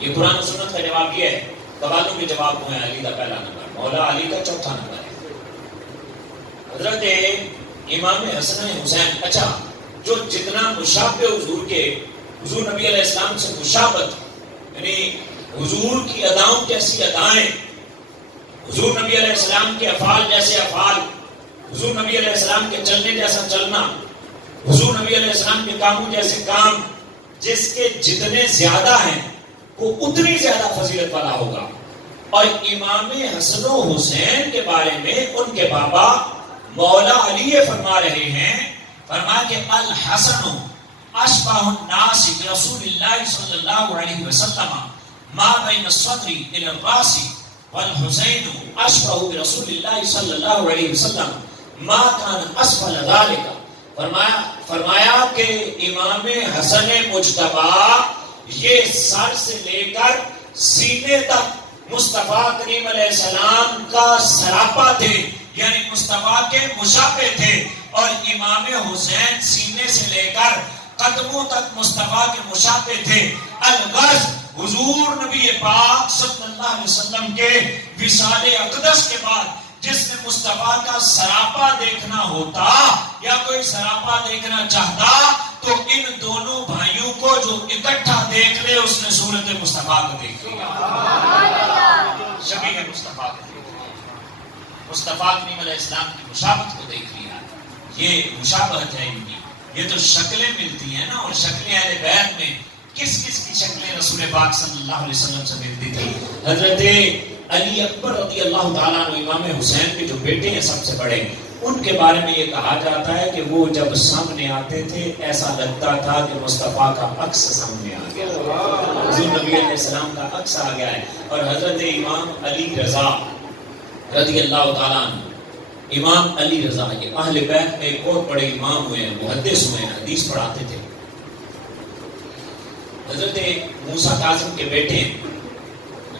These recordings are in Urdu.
یہ قرآن و سنت کا جواب یہ ہے. تواضع کے جواب کو ہے علی کا پہلا نمبر، مولا علی کا چوتھا نمبر ہے. حضرت امام حسن حسین، اچھا جو جتنا مشابہ حضور کے، حضور نبی علیہ السلام سے مشابہت، یعنی حضور کی اداؤں جیسی ادائیں، حضور نبی علیہ السلام کے افعال جیسے افعال، حضور نبی علیہ السلام کے چلنے جیسا چلنا، حضور نبی علیہ السلام کے کاموں جیسے کام، جس کے جتنے زیادہ ہیں وہ اتنی زیادہ فضیلت والا ہوگا. اور امام حسن و حسین کے بارے میں ان کے بابا مولا علی فرما رہے ہیں، فرمایا کہ الحسن اشبہ الناس برسول اللہ صلی اللہ علیہ وسلم ما بین الصدر الى الراس، والحسین اشبہ برسول اللہ صلی اللہ علیہ وسلم ما کان اسفل ذلک. فرمایا کہ امام حسن مجتبی یہ سر سے لے کر سینے تک مصطفیٰ کریم علیہ السلام کا سراپا تھے، یعنی مصطفیٰ کے مشابہ تھے. اور امام حسین سینے سے لے کر قدموں تک مصطفیٰ کے مشابہ تھے. الغرض حضور نبی پاک صلی اللہ علیہ وسلم کے وصال اقدس کے بعد جس نے مصطفیٰ کا سراپا دیکھنا ہوتا یا کوئی سراپا دیکھنا چاہتا تو ان دونوں بھائیوں کو جو اکٹھا دیکھ لے اس نے صورت مصطفیٰ کو دیکھ لیا، شبیہ مصطفیٰ کو دیکھ لیا، مصطفیٰ کریم علیہ السلام کی مشابہت کو دیکھ لیا. یہ مشابہت ہے ان کی. یہ تو شکلیں ملتی ہیں نا، اور شکلیں اہل بیت میں کس کس کی شکلیں رسول پاک صلی اللہ علیہ وسلم سے ملتی تھی. حضرت علی اکبر رضی اللہ تعالیٰ عنہ امام حسین کے جو بیٹے ہیں سب سے بڑے، ان کے بارے میں یہ کہا جاتا ہے کہ وہ جب سامنے آتے تھے ایسا لگتا تھا کہ مصطفیٰ کا عکس سامنے آ گیا، حضور نبی علیہ السلام کا عکس آ گیا ہے. اور حضرت امام علی رضا رضی اللہ تعالیٰ عنہ، امام علی رضا یہ اہل بیت میں ایک اور بڑے امام ہوئے ہیں، محدث ہوئے ہیں، حدیث پڑھاتے تھے. حضرت موسیٰ کاظم کے بیٹے ہیں.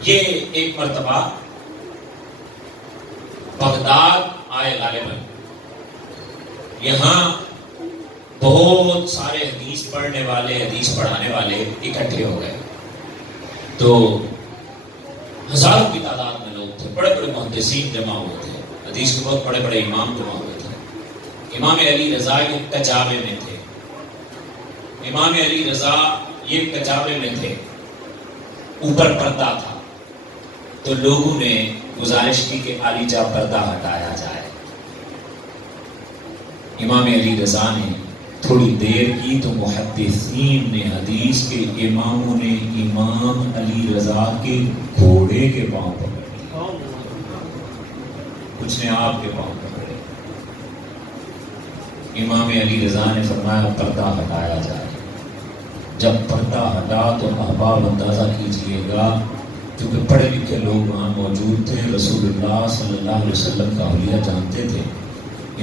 یہ ایک مرتبہ بغداد آئے غالباً، یہاں بہت سارے حدیث پڑھنے والے، حدیث پڑھانے والے اکٹھے ہو گئے. تو ہزاروں کی تعداد میں لوگ تھے، بڑے بڑے محدثین جمع ہوئے تھے، حدیث کے بہت بڑے بڑے امام جمع ہوئے تھے. امام علی رضا یہ کچاوے میں تھے. امام علی رضا یہ کچاوے میں تھے، اوپر پردہ تھا. تو لوگوں نے گزارش کی کہ علی جا پردہ ہٹایا جائے. امام علی رضا نے تھوڑی دیر کی تو محدثین نے، حدیث کے اماموں نے امام علی رضا کے گھوڑے کے پاؤں پکڑ لیا، کچھ نے آپ کے پاؤں پکڑے. امام علی رضا نے فرمایا پردہ ہٹایا جائے. جب پردہ ہٹا تو احباب اندازہ کیجئے گا، کیونکہ پڑھے لکھے لوگ وہاں موجود تھے، رسول اللہ صلی اللہ علیہ وسلم کا حلیہ جانتے تھے.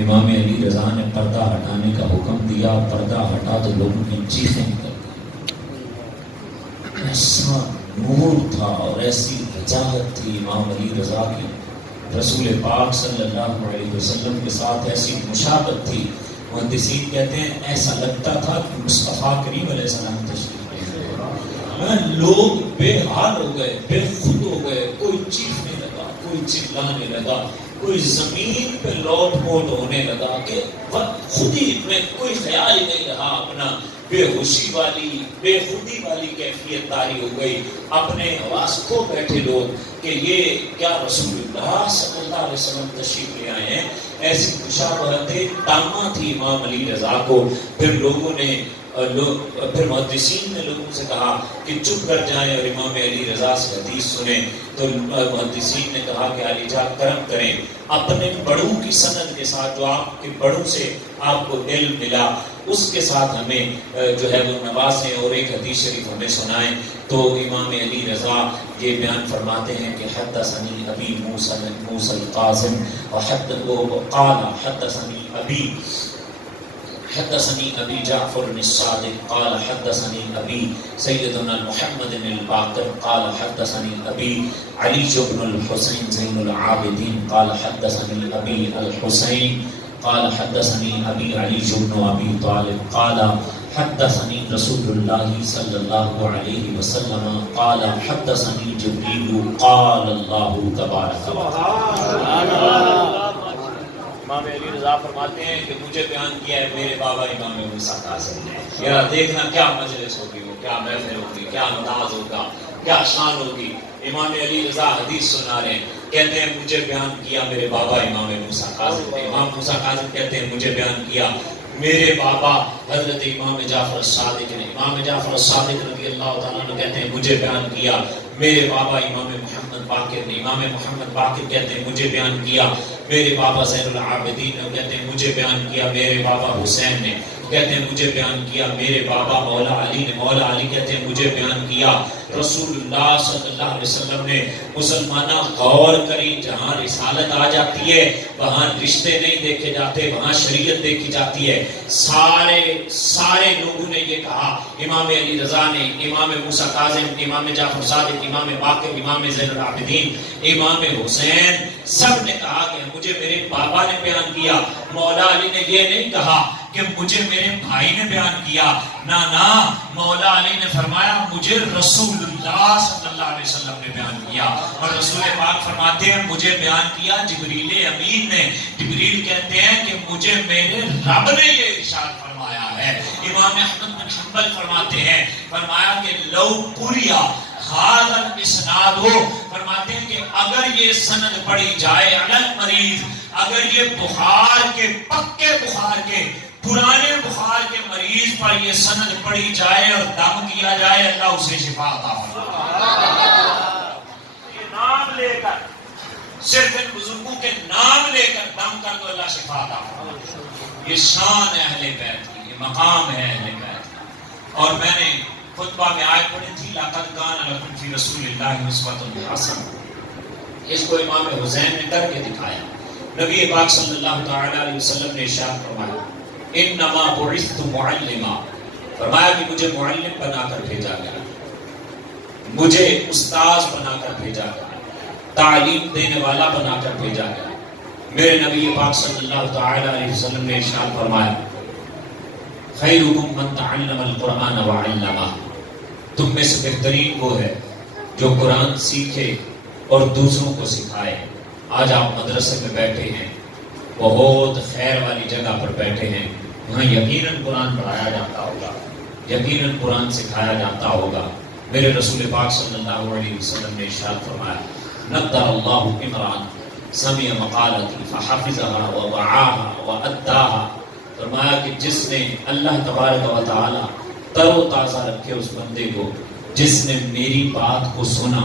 امام علی رضا نے پردہ ہٹانے کا حکم دیا، پردہ ہٹا تو لوگوں کی چیخیں نکل گئی. ایسا نور تھا اور ایسی وجاہت تھی امام علی رضا کی، رسول پاک صلی اللہ علیہ وسلم کے ساتھ ایسی مشابہت تھی. محدثین کہتے ہیں ایسا لگتا تھا کہ مصطفیٰ کریم علیہ السلام تشریف لے گئے. لوگ بے حال ہو گئے، بے خود ہو گئے. کوئی چیخنے لگا، کوئی چلانے لگا، کوئی زمین پہ لوٹ پوٹ ہونے لگا کہ خود ہی میں کوئی خیال ہی نہیں رہا. اپنا بے ہوشی والی، بے خودی والی کیفیت طاری ہو گئی. اپنے حواس کھو بیٹھے لوگ کہ یہ کیا رسول اللہ صلی اللہ علیہ وسلم تشریف لے آئے ہیں. ایسی مشابہت تامہ تھی امام علی رضا کو. پھر لوگوں نے پھر محدثین نے لوگوں سے کہا کہ چپ کر جائیں اور امام علی رضا سے حدیث سنیں. تو محدثین نے کہا کہ علی جا کرم کریں، اپنے بڑوں کی سند کے ساتھ، جو آپ کے بڑوں سے آپ کو علم ملا اس کے ساتھ ہمیں جو ہے وہ نوازیں اور ایک حدیث شریف ہمیں سنائیں. تو امام علی رضا یہ بیان فرماتے ہیں کہ حدثنی ابی موسیٰ القاسم قال حدثني أبي جعفر الصادق قال حدثني أبي سيدنا محمد الباقر قال حدثني أبي علي بن الحسين زين العابدين قال حدثني أبي الحسين قال حدثني أبي علي بن أبي طالب قال حدثني رسول الله صلی اللہ علیہ وسلم قال حدثني جبریل قال اللہ تبارک و تعالی. امام علی رضا فرماتے ہیں کہ مجھے بیان کیا ہے میرے بابا امام موسیٰ کاظم نے. یار دیکھنا کیا مجلس ہوگی وہ، کیا محفل ہوگی، کیا انداز ہوگا، کیا شان ہوگی. امام علی رضا حدیث سنا رہے ہیں، کہتے ہیں مجھے بیان کیا میرے بابا امام موسیٰ کاظم نے. امام موسیٰ کاظم کہتے ہیں مجھے بیان کیا میرے بابا حضرت امام جعفر الصادق نے. امام جعفر الصادق رضی اللہ تعالیٰ عنہ کہتے ہیں مجھے بیان کیا میرے بابا امام محمد باقر نے. امام محمد باقر کہتے ہیں مجھے بیان کیا میرے بابا زین العابدین نے. کہتے ہیں مجھے بیان کیا میرے بابا حسین نے. کہتے ہیں مجھے بیان کیا میرے بابا مولا علی نے. مولا علی کہتے ہیں مجھے بیان کیا رسول اللہ صلی اللہ علیہ وسلم نے. مسلمانہ غور کری، جہاں رسالت آ جاتی ہے وہاں رشتے نہیں دیکھے جاتے، وہاں شریعت دیکھی جاتی ہے. سارے لوگوں نے یہ کہا، امام علی رضا نے، امام موسیٰ کاظم، امام جعفر صادق، امام باقر، امام زین العابدین، امام حسین، سب نے کہا کہ مجھے میرے بابا نے بیان کیا. مولا علی نے یہ نہیں کہا کہ مجھے میرے بھائی نے بیان کیا، نہ مولا علی نے فرمایا مجھے رسول اللہ صلی اللہ علیہ وسلم نے بیان کیا. اور رسول پاک فرماتے ہیں مجھے بیان کیا جبریل امین نے. جبریل کہتے ہیں کہ مجھے میرے رب نے یہ ارشاد فرمایا ہے. امام احمد بن حنبل فرماتے ہیں، فرمایا کہ لو قریا ھذا الاسناد، فرماتے ہیں کہ اگر یہ سند پڑھی جائے علی مریض، اگر یہ بخار کے پکے بخار کے پرانے بخار کے مریض پر یہ سند پڑھی جائے اور دم کیا جائے، اللہ اسے شفا عطا فرمائے. یہ نام لے کر، صرف ان بزرگوں کے نام لے کر دم کر دو، اللہ شفا عطا فرمائے. یہ شان ہے اہل بیت کی، یہ مقام ہے اہل بیت کی. اور میں نے خطبہ میں آیت پڑھی تھی لقد کان لکم فی رسول اللہ اسوۃ حسنہ. اس کو امام حسین نے کر کے دکھایا. نبی پاک صلی اللہ تعالی علیہ وسلم نے ارشاد فرمایا انما بعثت معلما، فرمایا کہ مجھے معلم بنا کر بھیجا گیا، مجھے استاذ بنا کر بھیجا گیا، تعلیم دینے والا بنا کر بھیجا گیا. میرے نبی پاک صلی اللہ تعالی علیہ وسلم نے ارشاد فرمایا خیرکم من تعلم القرآن وعلمہ، تم میں سے بہترین وہ ہے جو قرآن سیکھے اور دوسروں کو سکھائے. آج آپ مدرسے میں بیٹھے ہیں، بہت خیر والی جگہ پر بیٹھے ہیں، وہاں یقیناً قرآن پڑھایا جاتا ہوگا، یقیناً قرآن سکھایا جاتا ہوگا. میرے رسول پاک صلی اللہ علیہ وسلم نے ارشاد فرمایا نضر اللہ امران سمع مقالتی فحفظها ووعاها واداها، فرمایا کہ جس نے اللہ تبارک و تعالی تر و تازہ رکھے اس بندے کو جس نے میری بات کو سنا،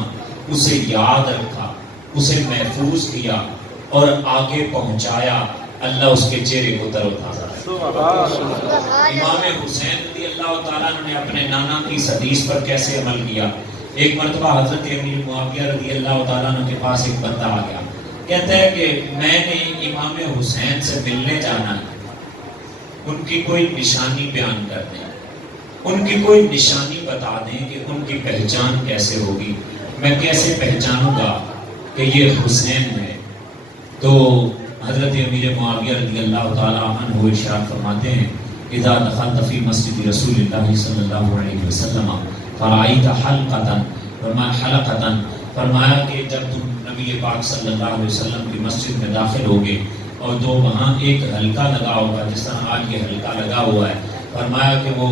اسے یاد رکھا، اسے محفوظ کیا اور آگے پہنچایا، اللہ اس کے چہرے کو تر و تازہ رکھا. امام حسین رضی اللہ تعالیٰ نے اپنے نانا کی اس حدیث پر کیسے عمل کیا. ایک مرتبہ حضرت امیر معاویہ رضی اللہ تعالیٰ کے پاس ایک بندہ آ گیا، کہتا ہے کہ میں نے امام حسین سے ملنے جانا ہے، ان کی کوئی نشانی بیان کر دیں، ان کی کوئی نشانی بتا دیں کہ ان کی پہچان کیسے ہوگی، میں کیسے پہچانوں گا کہ یہ حسین ہے. تو حضرت امیر معاویہ رضی اللہ تعالیٰ عنہ ارشاد فرماتے ہیں اذا دخلت فی مسجد رسول اللہ صلی اللہ علیہ وسلم فرائیت حلقتا، فرمایا کہ جب تم نبی پاک صلی اللہ علیہ وسلم کی مسجد میں داخل ہوگے اور تو وہاں ایک حلقہ لگا ہوگا جس طرح آج یہ حلقہ لگا ہوا ہے، فرمایا کہ وہ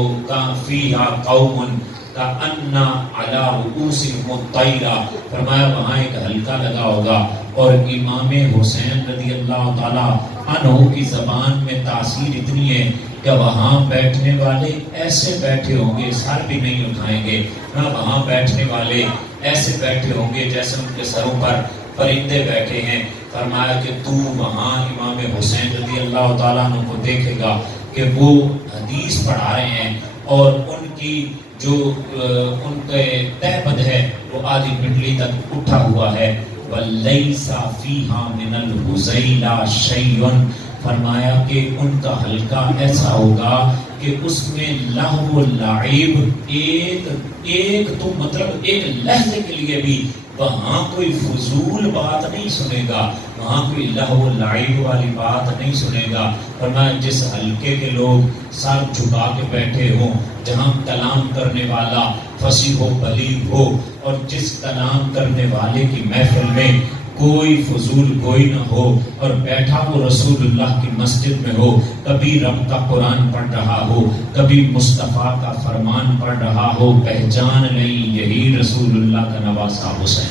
فیہا قوم کأن علی رؤوسہم الطیر، فرمایا وہاں ایک حلقہ لگا ہوگا اور امام حسین رضی اللہ تعالی عنہ کی زبان میں تاثیر اتنی ہے کہ وہاں بیٹھنے والے ایسے بیٹھے ہوں گے، سر بھی نہیں اٹھائیں گے، نہ وہاں بیٹھنے والے ایسے بیٹھے ہوں گے جیسے ان کے سروں پر پرندے بیٹھے ہیں. فرمایا کہ تو وہاں امام حسین رضی اللہ تعالیٰ عنہ کو دیکھے گا کہ وہ حدیث پڑھا رہے ہیں اور ان کی جو ان کے تہبد ہے وہ آدھی پنڈلی تک اٹھا ہوا ہے. وَلَيْسَ فِيهَا مِنَ الْحُزَيْلَ شَيْءٌ، فرمایا کہ ان کا حلقہ ایسا ہوگا کہ اس میں لہو و لعب ایک تو مطلب ایک لحظے کے لیے بھی وہاں کوئی فضول بات نہیں سنے گا، وہاں کوئی لہو و لعب والی بات نہیں سنے گا۔ فرمایا جس حلقے کے لوگ سر جھکا کے بیٹھے ہوں، جہاں کلام کرنے والا فصیح و بلیغ ہو، اور جس کلام کرنے والے کی محفل میں کوئی فضول کوئی نہ ہو، اور بیٹھا وہ رسول اللہ کی مسجد میں ہو، کبھی رب کا قرآن پڑھ رہا ہو، کبھی مصطفیٰ کا فرمان پڑھ رہا ہو، پہچان نہیں یہی رسول اللہ کا نواسہ حسین۔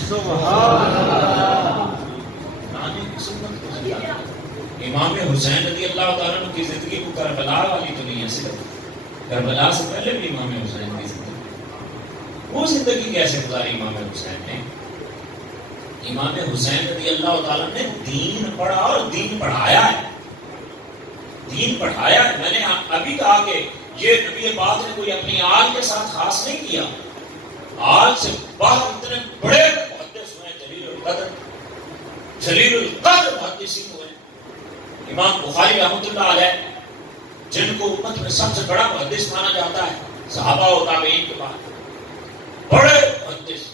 امام حسین رضی اللہ تعالیٰ عنہ کی زندگی کو کربلا والی تو نہیں ہے، صرف کربلا سے پہلے بھی امام حسین کی زندگی، وہ زندگی کیسے گزاری امام حسین نے؟ امام حسین رضی اللہ تعالیٰ نے دین پڑھا اور دین پڑھایا ہے، دین پڑھایا ہے۔ میں نے ابھی کہا کہ یہ نبی پاک نے کوئی اپنی آل کے ساتھ خاص نہیں کیا، آل سے باہر اتنے بڑے محدث ہوئے، جلیل القدر محدثین ہوئے۔ امام بخاری رحمۃ اللہ علیہ جن کو امت میں سب سے بڑا محدث مانا جاتا ہے صحابہ و تابعین کے بعد، بڑے محدث،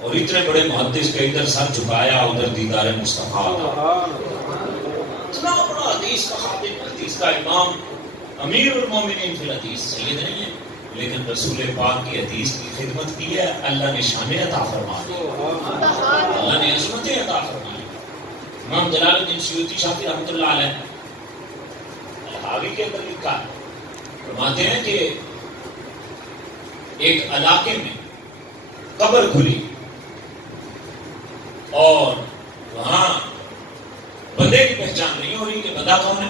اور اتنے بڑے محدث کے ادھر سر جھکایا ادھر دیدار مصطفیٰ، اتنا بڑا حدیث کا خادم، حدیث کا امام، امیر المومنین فی الحدیث، سید نہیں ہے لیکن رسول پاک کی حدیث کی خدمت کی ہے، اللہ نے شان عطا فرما دی، اللہ نے عظمت عطا فرما دی۔ امام جلال الدین سیوطی شافعی رحمۃ اللہ علیہ الحاوی کے اندر لکھا فرماتے ہیں کہ ایک علاقے میں قبر کھلی اور وہاں بندے کی پہچان نہیں ہو رہی کہ بندہ کون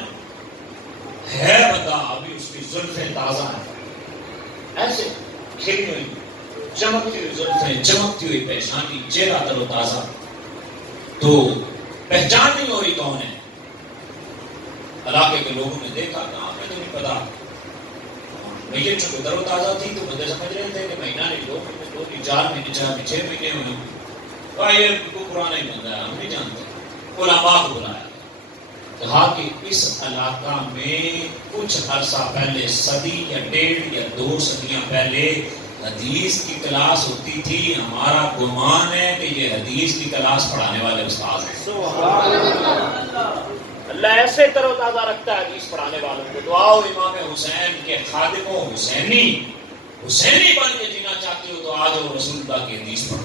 ہے بندہ، ابھی اس کی زلفیں تازہ ہیں، ایسے کھلی ہوئی چمکتی ہوئی زلفیں، چمکتی ہوئی پیشانی، چہرہ تر و تازہ، تو پہچان نہیں ہو رہی کون ہے۔ علاقے کے لوگوں نے دیکھا کہ ہمیں تو نہیں پتا، میت چونکہ تر و تازہ تھی تو بندے سمجھ رہے تھے کہ مہینہ نہیں، 2 مہینے، 2 نہیں، 4 مہینے، 6 مہینے ہوئے، یہ کو پرانا ہی بندہ ہے، ہم نہیں جانتے۔ علماء کو بلایا، کہا کہ اس علاقہ میں کچھ عرصہ پہلے، صدی یا 1.5 یا 2 صدیاں پہلے حدیث کی کلاس ہوتی تھی، ہمارا گمان ہے کہ یہ حدیث کی کلاس پڑھانے والے استاد ہیں۔ اللہ ایسے تر و تازہ رکھتا ہے حدیث پڑھانے والوں کو۔ تو آؤ امام حسین کے خادموں، حسینی بن کے جینا چاہتے ہو تو آ جاؤ، رسول اللہ کی حدیث پڑھو،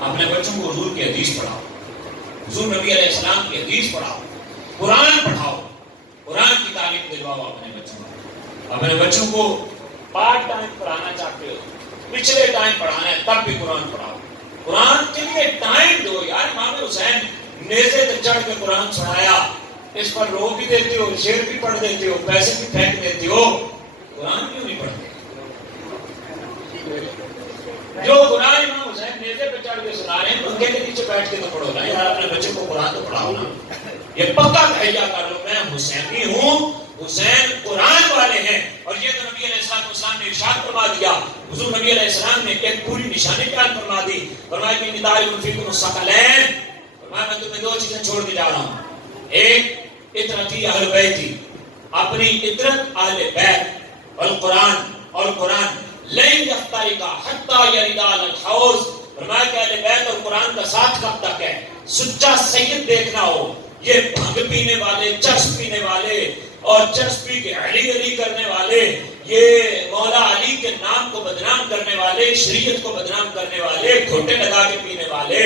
اپنے بچوں کو حضور کی حدیث پڑھاؤ، حضور نبی علیہ السلام کی حدیث پڑھاؤ، قرآن پڑھاؤ، قرآن کی تعلیم دلواؤ اپنے بچوں کو پارٹ ٹائم پڑھانا چاہتے ہو، پچھلے ٹائم پڑھانا ہے تب بھی قرآن پڑھاؤ، قرآن کے لیے ٹائم دو یار۔ امام حسین نیزے پہ چڑھ کے قرآن سنایا، اس پر رو بھی دیتے ہو، شعر بھی پڑھ دیتے ہو، پیسے بھی پھینک دیتے ہو، قرآن کیوں نہیں پڑھتے؟ جو قرآن امام حسین نیزے پہ چڑھ کے سنا رہے ہیں پنکھے کے نیچے بیٹھ کے تو پڑھو نا یار، اپنے بچے کو قرآن تو پڑھاؤ نا۔ یہ پکا تہیا کر لو میں حسینی ہوں، حسین قرآن والے ہیں، اور یہ تو نبی علیہ السلام نے ارشاد فرما دیا۔ حضور نبی علیہ السلام نے ایک پوری نشانی بیان فرما دی، فرمایا کہ نتائج فیکم الثقلین، فرمایا میں تمہیں 2 چیزیں چھوڑ کے جا رہا ہوں، ایک اطرتی اہل بیتی، اپنی اطرت اہل بیت، اور قرآن لن یفترقا حتی یردا الحوض، فرمایا کہ اہل بیت اور قرآن کا ساتھ کب تک ہے؟ سچا سید دیکھنا ہو، یہ بھنگ پینے والے، چرس پینے والے اور چرس پی کے علی کرنے والے، یہ مولا علی کے نام کو بدنام کرنے والے، شریعت کو بدنام کرنے والے، گھوٹے لگا کے پینے والے،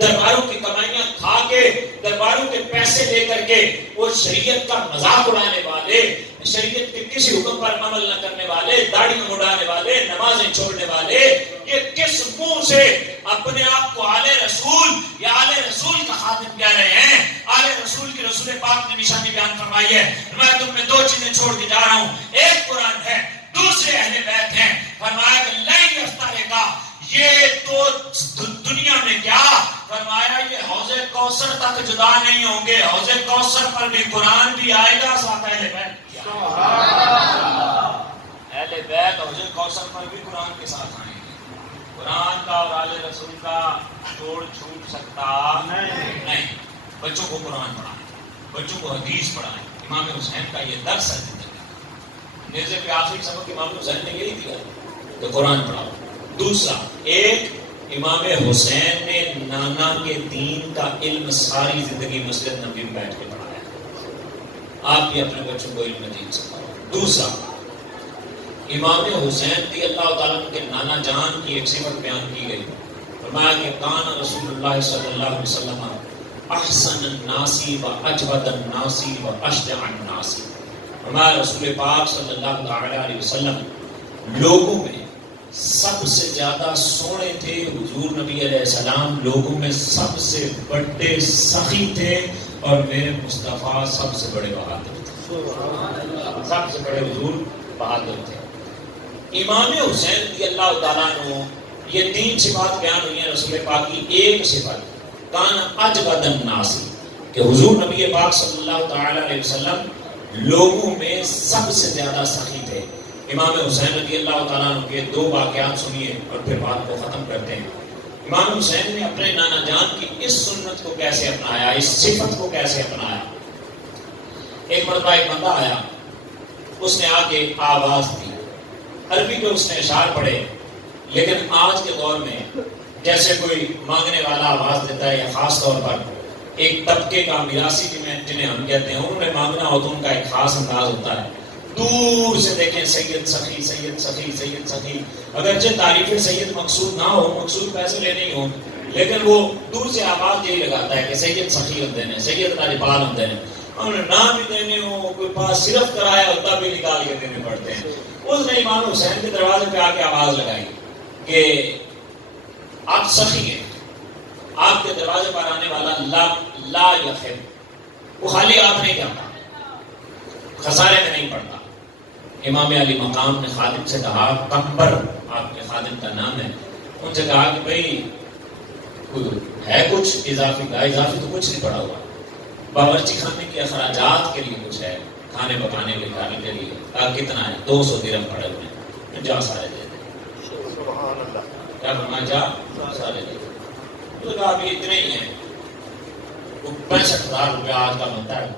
درباروں کی کمائیاں کھا کے، درباروں کے پیسے لے کر کے وہ شریعت کا مذاق اڑانے والے، شریعت کے کسی حکم پر عمل نہ کرنے والے، داڑھی مڈانے والے، نمازیں چھوڑنے والے، یہ کس منہ سے اپنے آپ کو آل رسول یا آل رسول کا خادم کہہ رہے ہیں؟ آل رسول کی رسول پاک نے نشانی بیان فرمائی ہے، میں تم میں 2 چیزیں چھوڑ کے جا رہا ہوں، ایک قرآن ہے، دوسرے اہل بیت ہیں۔ فرمایا کہ لن یفترقا، یہ تو دنیا میں کیا، فرمایا یہ حوض کوثر تک جدا نہیں ہوں گے، حوض کوثر پر بھی قرآن بھی آئے گا، ساتھ اہل بیت، اہل بیت حوض کوثر پر بھی قرآن کے ساتھ آئیں گے۔ قرآن کا اور آل رسول کا جوڑ چھوٹ سکتا نہیں۔ بچوں کو قرآن پڑھائیں، بچوں کو حدیث پڑھائیں، امام حسین کا یہ درس ہے زندگی، مرزے پہ آخری سبق امام حسین نے یہی دیا تو قرآن پڑھاؤ. دوسرا، ایک امام حسین نے نانا کے دین کا علم ساری زندگی مسجد نبی میں بیٹھ کے پڑھایا. آپ بھی اپنے بچوں کو علم دین سکھاؤ. دوسرا، امام حسین رضی اللہ تعالیٰ کے نانا جان کی ایک صفت بیان کی گئی. فرمایا کہ کان رسول اللہ صلی اللہ علیہ وسلم احسن الناس و اجود الناس و اشجع الناس. ہمارے رسول پاک صلی اللہ علیہ وسلم لوگوں میں سب سے زیادہ سونے تھے. حضور نبی علیہ السلام لوگوں میں سب سے بڑے سخی تھے اور میرے مصطفیٰ سب سے بڑے بہادر تھے. سب سے بڑے حضور بہادر تھے. امام حسین رضی اللہ تعالیٰ عنہ یہ 3 صفات بیان ہوئی ہیں رسول پاک کی. ایک صفت کان اجود الناس کہ حضور نبی پاک صلی اللہ تعالی علیہ وسلم لوگوں میں سب سے زیادہ سخی تھے. امام حسین رضی اللہ تعالیٰ عنہ کے 2 واقعات سنیے اور پھر بات کو ختم کرتے ہیں. امام حسین نے اپنے نانا جان کی اس سنت کو کیسے اپنایا, اس صفت کو کیسے اپنایا. ایک مرتبہ ایک بندہ آیا, اس نے آ کے آواز دی. عربی میں اس نے اشعار پڑھے, لیکن آج کے دور میں جیسے کوئی مانگنے والا آواز دیتا ہے یا خاص طور پر ایک طبقے کا میراثی جنہیں ہم کہتے ہیں, انہوں نے مانگنا ہو تو ان کا ایک خاص انداز ہوتا ہے. دور سے دیکھیں سید سخی سید سخی سید سخی, اگرچہ تعریف سید مقصود نہ ہو, مقصود پیسے لینے ہی ہوں, لیکن وہ دور سے آواز یہی لگاتا ہے کہ سید سخی ہوتے ہیں, سید تاجپال ہوتے ہیں. انہوں نے نام بھی دینے ہو, کوئی پاس صرف کرایا ہوتا بھی نکال کے دینے پڑتے ہیں. اس نے امام حسین کے دروازے پہ آ کے آواز لگائی کہ آپ سخی ہیں, آپ کے دروازے پر آنے والا لا یخب, وہ خالی آپ نہیں جاتا, خسارے میں نہیں پڑتا. امام علی مقام نے خادم سے کہا, قمبر آپ کے خادم کا نام ہے, ان سے کہا کہ بھئی ہے کچھ اضافی کا؟ اضافی تو کچھ نہیں پڑا ہوا, باورچی خانے کے اخراجات کے لیے کچھ ہے, کھانے پکانے کے کھانے کے لیے. کہا کتنا ہے؟ 200 درہم پڑے ہوئے ہیں, جا سارے دے دیں. کیا فرمایا؟ جا سارے دے دیں. تو کہا ابھی اتنے ہی ہیں, 65,000 روپیہ آج کا بنتا ہے.